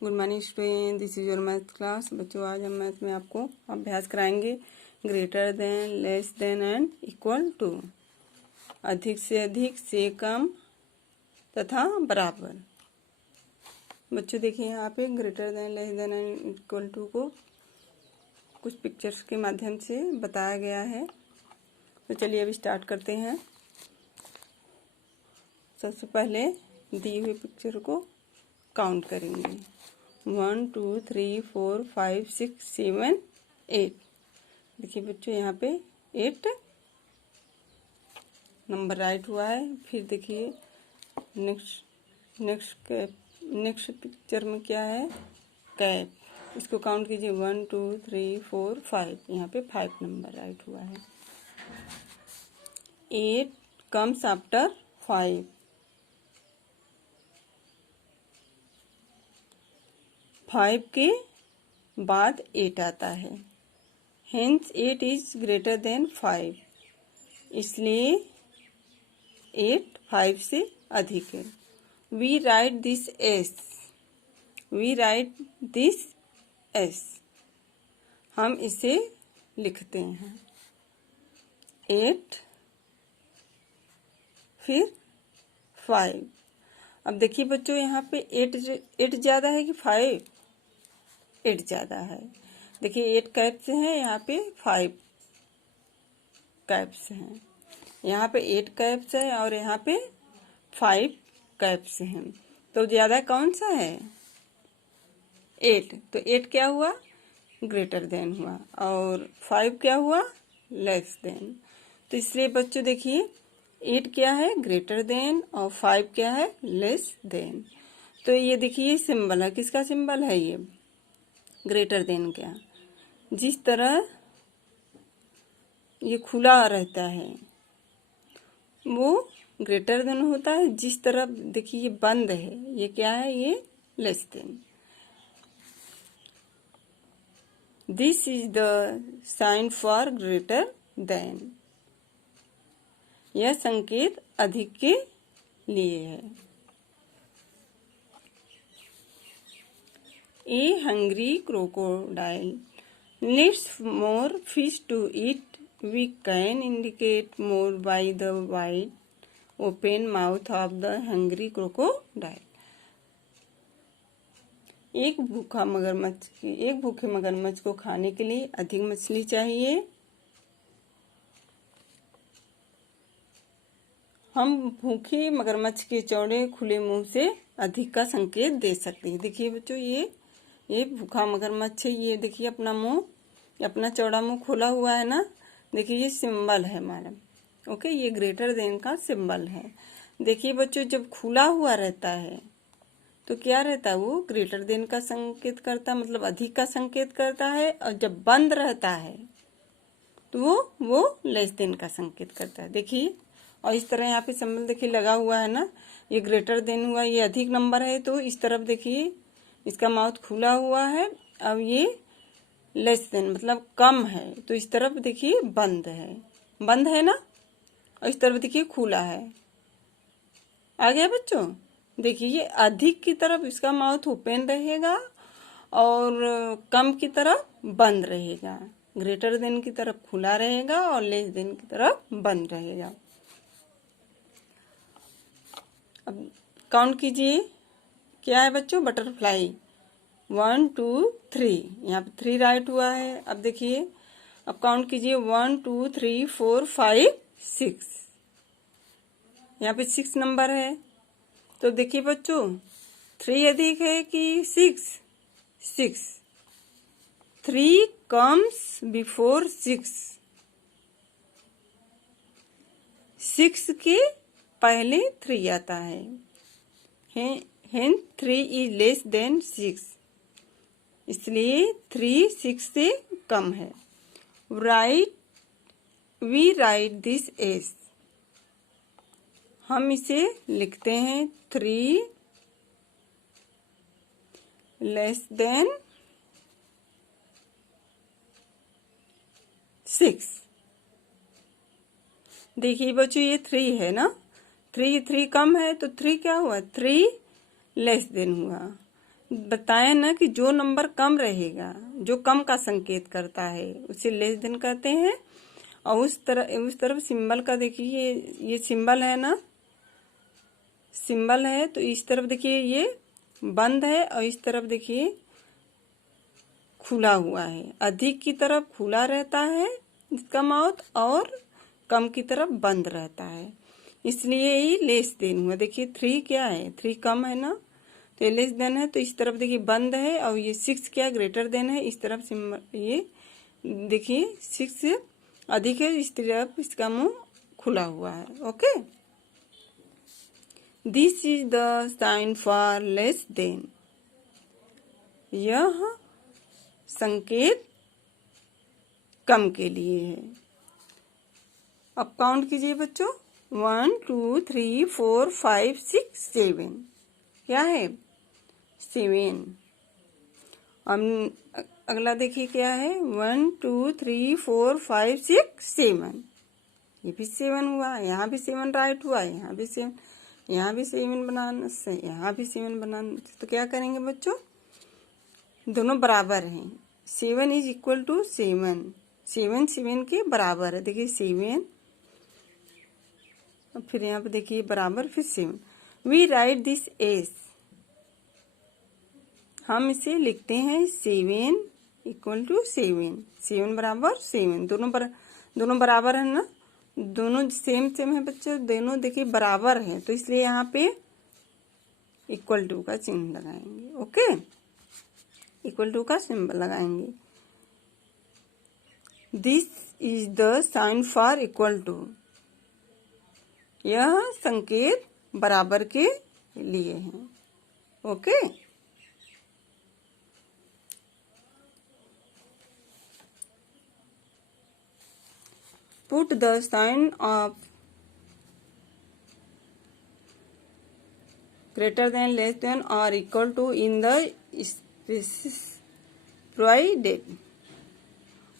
Good morning student, this is your math class. बच्चों, आज हम मैथ में आपको अभ्यास कराएंगे greater than, less than and equal to. अधिक से कम तथा बराबर। बच्चों देखिए, यहाँ पे greater than, less than and equal to को कुछ पिक्चर्स के माध्यम से बताया गया है। तो चलिए अभी स्टार्ट करते हैं। सबसे पहले दी हुई पिक्चर को काउंट करेंगे। 1 2 3 4 5 6 7 8। देखिए बच्चों, यहाँ पे 8 नंबर राइट हुआ है। फिर देखिए नेक्स्ट पिक्चर में क्या है, कैप। इसको काउंट कीजिए 1 2 3 4 5। यहाँ पे 5 नंबर राइट हुआ है। 8 कम्स आफ्टर 5। 5 के बाद 8 आता है। Hence 8 is greater than 5। इसलिए 8 5 से अधिक है। We write this as. हम इसे लिखते हैं 8 फिर 5। अब देखिए बच्चों, यहाँ पे 8 ज्यादा है कि 5? 8 ज्यादा है। देखिए 8 कैप्स हैं, यहाँ पे 5 कैप्स हैं। यहाँ पे 8 कैप्स है और यहाँ पे 5 कैप्स हैं। तो ज्यादा कौन सा है? 8। तो 8 क्या हुआ? ग्रेटर देन हुआ। और 5 क्या हुआ? Less than. तो इसलिए बच्चों देखिए, 8 क्या है? Greater then. और 5 क्या है? Less than. तो ये देखिए सिंबल है, किसका सिंबल है ये? ग्रेटर देन का। जिस तरह ये खुला रहता है वो ग्रेटर देन होता है। जिस तरह देखिए ये बंद है, ये क्या है? ये less than. This is the sign for greater than. यह संकेत अधिक के लिए है। A hungry crocodile needs more fish to eat. We can indicate more by the wide open mouth of the hungry crocodile. एक भूखे मगरमच्छ को खाने के लिए अधिक मछली चाहिए। हम भूखे मगरमच्छ के चौड़े खुले मुंह से अधिक का संकेत दे सकते हैं। देखिए बच्चों, ये भूखा मगरमच्छ है। ये देखिए अपना मुंह, अपना चौड़ा मुंह खोला हुआ है ना। देखिए ये सिंबल है हमारा। ओके, ये ग्रेटर देन का सिंबल है। देखिए बच्चों, जब खुला हुआ रहता है तो क्या रहता है? वो ग्रेटर देन का संकेत करता है, मतलब अधिक का संकेत करता है। और जब बंद रहता है तो वो लेस देन का संकेत करता है। देखिए, और इस तरह यहाँ पे सिंबल देखिए लगा हुआ है ना। ये ग्रेटर देन हुआ, ये अधिक नंबर है। तो इस तरफ देखिए इसका माउथ खुला हुआ है। अब ये लेस देन मतलब कम है, तो इस तरफ देखिए बंद है ना। और इस तरफ देखिए खुला है। आ गया बच्चों? देखिए ये अधिक की तरफ इसका माउथ ओपन रहेगा और कम की तरफ बंद रहेगा। ग्रेटर देन की तरफ खुला रहेगा और लेस देन की तरफ बंद रहेगा। अब काउंट कीजिए, क्या है बच्चों? बटरफ्लाई। 1 2 3। यहाँ पे 3 राइट हुआ है। अब देखिए, अब काउंट कीजिए 1 2 3 4 5 6। यहाँ पे 6 नंबर है। तो देखिए बच्चों, 3 अधिक है कि 6? 6। 3 कम्स बिफोर 6। 6 के पहले 3 आता है। Hence 3 is less than 6। इसलिए 3 6 से कम है। We write this as. हम इसे लिखते हैं 3 लेस देन 6। देखिए बच्चों, ये 3 है ना। 3 कम है तो 3 क्या हुआ? 3 लेस देन हुआ। बताए ना कि जो नंबर कम रहेगा, जो कम का संकेत करता है, उसे लेस देन कहते हैं। और उस तरफ सिंबल का देखिए, ये सिंबल है ना, सिंबल है, तो इस तरफ देखिए ये बंद है और इस तरफ देखिए खुला हुआ है। अधिक की तरफ खुला रहता है इसका माउथ और कम की तरफ बंद रहता है, इसलिए ये लेस देन हुआ। देखिए 3 क्या है, 3 कम है ना, तो ये लेस देन है। तो इस तरफ देखिए बंद है और ये 6 क्या ग्रेटर देन है, इस तरफ सिंबल ये देखिए 6 अधिक है, इस तरफ इसका मुंह खुला हुआ है। Okay, this is the sign for less than. यह संकेत कम के लिए है। अब काउंट कीजिए बच्चों, 1 2 3 4 5 6 7। क्या है, 7। अब अगला देखिए क्या है, 1 2 3 4 5 6 7। ये भी 7 हुआ, यहाँ भी 7 राइट हुआ, यहाँ भी 7, यहाँ भी 7 बनाना से, यहाँ भी 7 बनाना। तो क्या करेंगे बच्चों, दोनों बराबर हैं। 7 इज इक्वल टू 7, 7 7 के बराबर है। देखिए 7, अब फिर यहाँ पे देखिए बराबर, फिर 7। वी राइट दिस एस, हम इसे लिखते हैं 7 इक्वल टू 7, 7 बराबर 7। दोनों बराबर है ना, दोनों सेम सेम है बच्चों, दोनों देखिए बराबर है, तो इसलिए यहाँ पे इक्वल टू का चिन्ह लगाएंगे। ओके, इक्वल टू का सिंबल लगाएंगे। This is the sign for equal to. यह संकेत बराबर के लिए है। Okay, put the sign of greater than, less than और equal to in the spaces provided.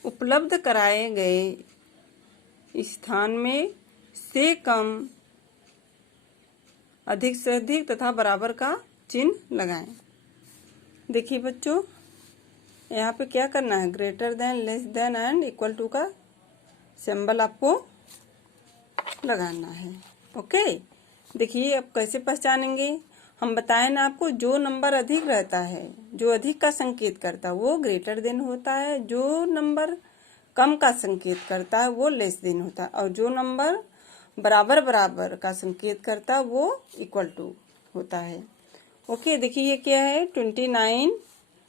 उपलब्ध कराए गए स्थान में से कम, अधिक से अधिक तथा बराबर का चिन्ह लगाएं। देखिए बच्चों, यहाँ पे क्या करना है, greater than, less than and equal to का सिंबल आपको लगाना है। ओके, देखिए अब कैसे पहचानेंगे, हम बताएं ना आपको, जो नंबर अधिक रहता है, जो अधिक का संकेत करता है वो ग्रेटर देन होता है, जो नंबर कम का संकेत करता है वो लेस देन होता है, और जो नंबर बराबर बराबर का संकेत करता है वो इक्वल टू होता है। ओके, देखिए ये क्या है 29,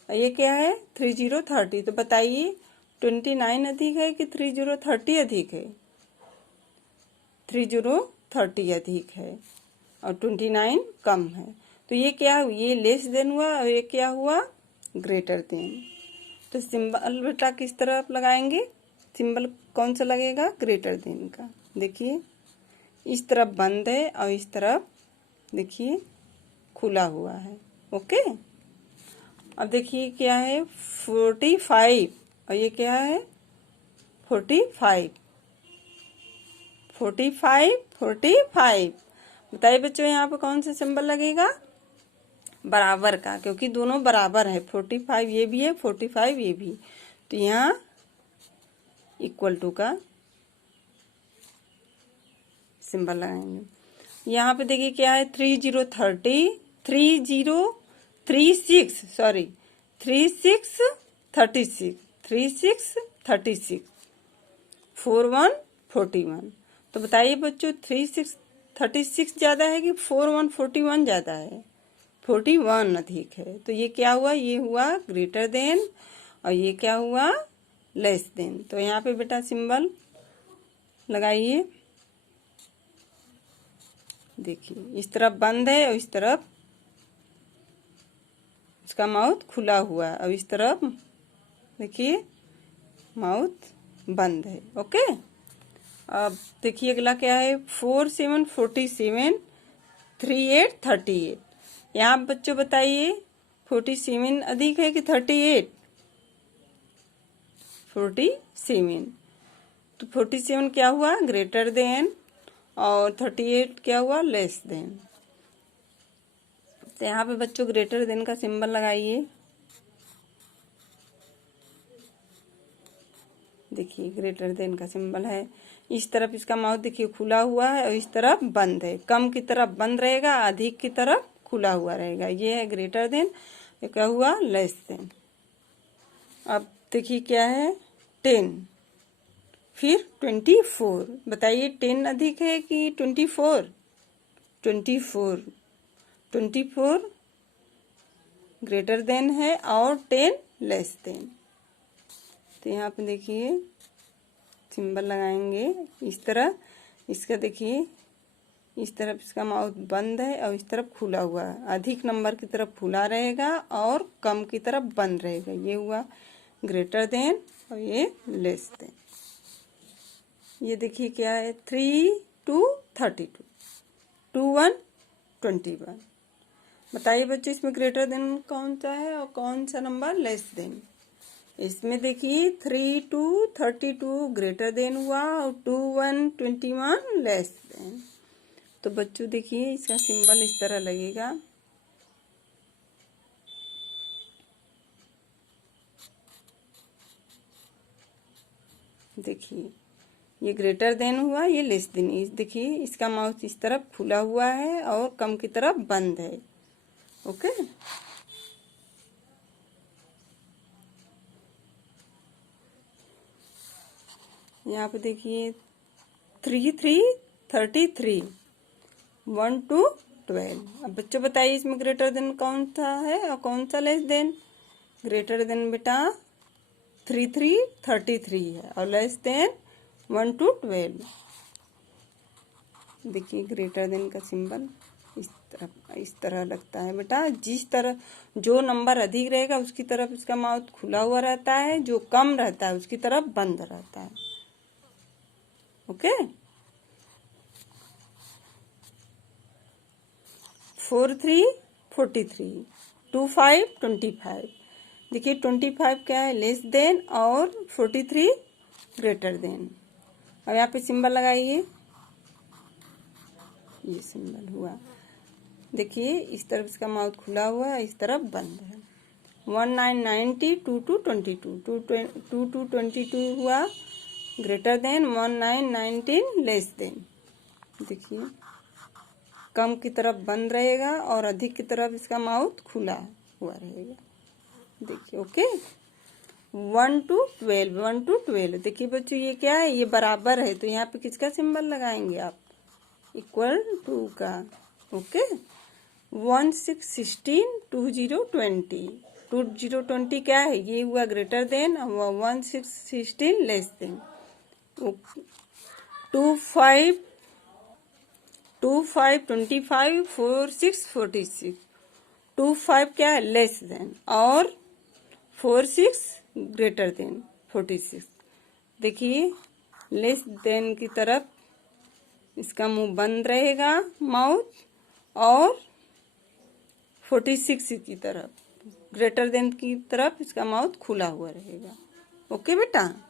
ये क्या है 30 30। तो बताइए 29 अधिक है कि 30 30 अधिक है? 30 30 अधिक है और 29 कम है। तो ये क्या, ये लेस देन हुआ और ये क्या हुआ, ग्रेटर देन। तो सिंबल बेटा किस तरफ लगाएंगे, सिंबल कौन सा लगेगा, ग्रेटर देन का। देखिए इस तरफ बंद है और इस तरफ देखिए खुला हुआ है। ओके, अब देखिए क्या है 45 और ये क्या है 45, 45 45। बताइए बच्चों यहाँ पे कौन सा सिंबल लगेगा, बराबर का, क्योंकि दोनों बराबर है। 45 ये भी है, 45 ये भी, तो यहाँ इक्वल टू का सिंबल लगाएंगे। यहाँ पे देखिए क्या है 30 30, 36 सॉरी 36 36, 36 36, 41 41। तो बताइए बच्चों 36 36 ज्यादा है कि 41 41 ज्यादा है? 41 अधिक है। तो ये क्या हुआ, ये हुआ ग्रेटर देन और ये क्या हुआ, लेस देन। तो यहाँ पे बेटा सिंबल लगाइए। देखिए इस तरफ बंद है और इस तरफ इसका माउथ खुला हुआ है, और इस तरफ देखिए माउथ बंद है। ओके, अब देखिए अगला क्या है 4 7 47, 3 8 38। यहाँ बच्चों बताइए 47 अधिक है कि 38? 47। तो 47 क्या हुआ, ग्रेटर देन, और 38 क्या हुआ, लेस देन। तो यहाँ पे बच्चों ग्रेटर देन का सिंबल लगाइए। देखिए ग्रेटर देन का सिंबल है। इस तरफ इसका माउथ देखिए खुला हुआ है और इस तरफ बंद है। कम की तरफ बंद रहेगा, अधिक की तरफ खुला हुआ रहेगा। ये है ग्रेटर देन। ये क्या हुआ? Less than. अब देखिए क्या है? 10, फिर 24। बताइए 10 अधिक है कि 24? 24 ग्रेटर देन है और 10 लेस देन। तो यहाँ पे देखिए सिंबल लगाएंगे इस तरह। इसका देखिए इस तरफ इसका माउथ बंद है और इस तरफ खुला हुआ है। अधिक नंबर की तरफ खुला रहेगा और कम की तरफ बंद रहेगा। ये हुआ ग्रेटर देन और ये लेस देन। ये देखिए क्या है? 3 to 32, 2 1 21। बताइए बच्चों इसमें ग्रेटर देन कौन सा है और कौन सा नंबर लेस देन? इसमें देखिए 3 to 32 ग्रेटर देन हुआ और 2 1 21 लेस देन। तो बच्चों देखिए इसका सिंबल इस तरह लगेगा। देखिए ये ग्रेटर देन हुआ, ये लेस देन। इस देखिए इसका माउथ इस तरफ खुला हुआ है और कम की तरफ बंद है। ओके। यहाँ पे देखिए 3 3 33, 1 to 12। अब बच्चों बताइए इसमें ग्रेटर देन कौन सा है और कौन सा लेस देन? ग्रेटर देन बेटा 3 3 33 है और लेस देन 1 to 12। देखिए ग्रेटर देन का सिंबल इस तरह लगता है बेटा। जिस तरह जो नंबर अधिक रहेगा उसकी तरफ इसका माउथ खुला हुआ रहता है, जो कम रहता है उसकी तरफ बंद रहता है। ओके। 4 3 43, 2 5 25। देखिए 25 क्या है? लेस देन और 43 ग्रेटर देन। अब यहाँ पे सिंबल लगाइए। ये सिंबल हुआ। देखिए इस तरफ इसका माउथ खुला हुआ है, इस तरफ बंद है। 1 9 90, 2 to 22, 2 to 22 हुआ ग्रेटर देन, 1 9 19 लेस देन। देखिए कम की तरफ बंद रहेगा और अधिक की तरफ इसका माउथ खुला हुआ रहेगा। देखिए ओके। 1 to 12, 1 to 12। देखिए बच्चों ये क्या है? ये बराबर है, तो यहाँ पे किसका सिंबल लगाएंगे आप? इक्वल टू का। ओके। 1 6 16, 2 0 20। 2 0 20 क्या है? ये हुआ ग्रेटर देन। 1 6 16 less than. 2 5 25, 4 6 46। 2 5 क्या है? लेस देन और 4 6 ग्रेटर देन 46। देखिए लेस देन की तरफ इसका मुंह बंद रहेगा माउथ और 46 की तरफ ग्रेटर देन की तरफ इसका माउथ खुला हुआ रहेगा। ओके बेटा।